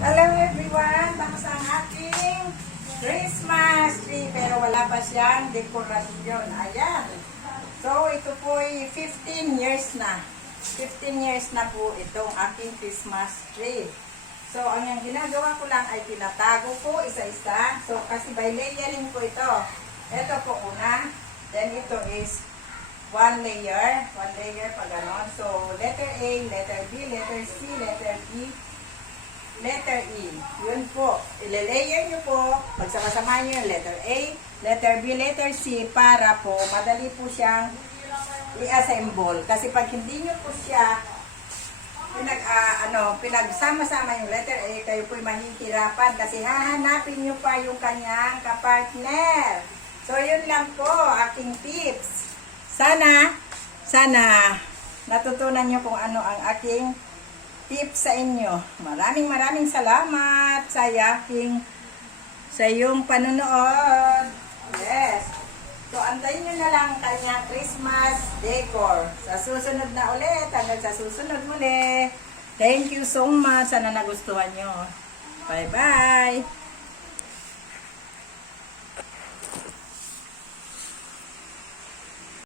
Hello everyone! Tapos ang aking Christmas tree pero wala pa siyang dekorasyon. Ayan. So ito po ay 15 years na. 15 years na po itong aking Christmas tree. So ang yung ginagawa ko lang ay tinatago ko isa-isa. So kasi by layering ko ito. Ito po una. Then ito is one layer. One layer pa ganon. So letter A, letter B, letter C, letter E, letter E. Yun po. Ilalayer nyo po. Pagsama-sama nyo yung letter A, letter B, letter C para po madali po siyang i-assemble. Kasi pag hindi nyo po siya pinagsama-sama yung letter A, kayo po'y mahihirapan kasi hahanapin nyo pa yung kanyang kapartner. So, yun lang po aking tips. Sana natutunan nyo kung ano ang aking tips sa inyo. Maraming salamat sa iyong panunood. Yes. So, antayin nyo na lang kanyang Christmas decor. Sa susunod na ulit, hanggang sa susunod muli. Thank you so much. Sana nagustuhan nyo. Bye-bye.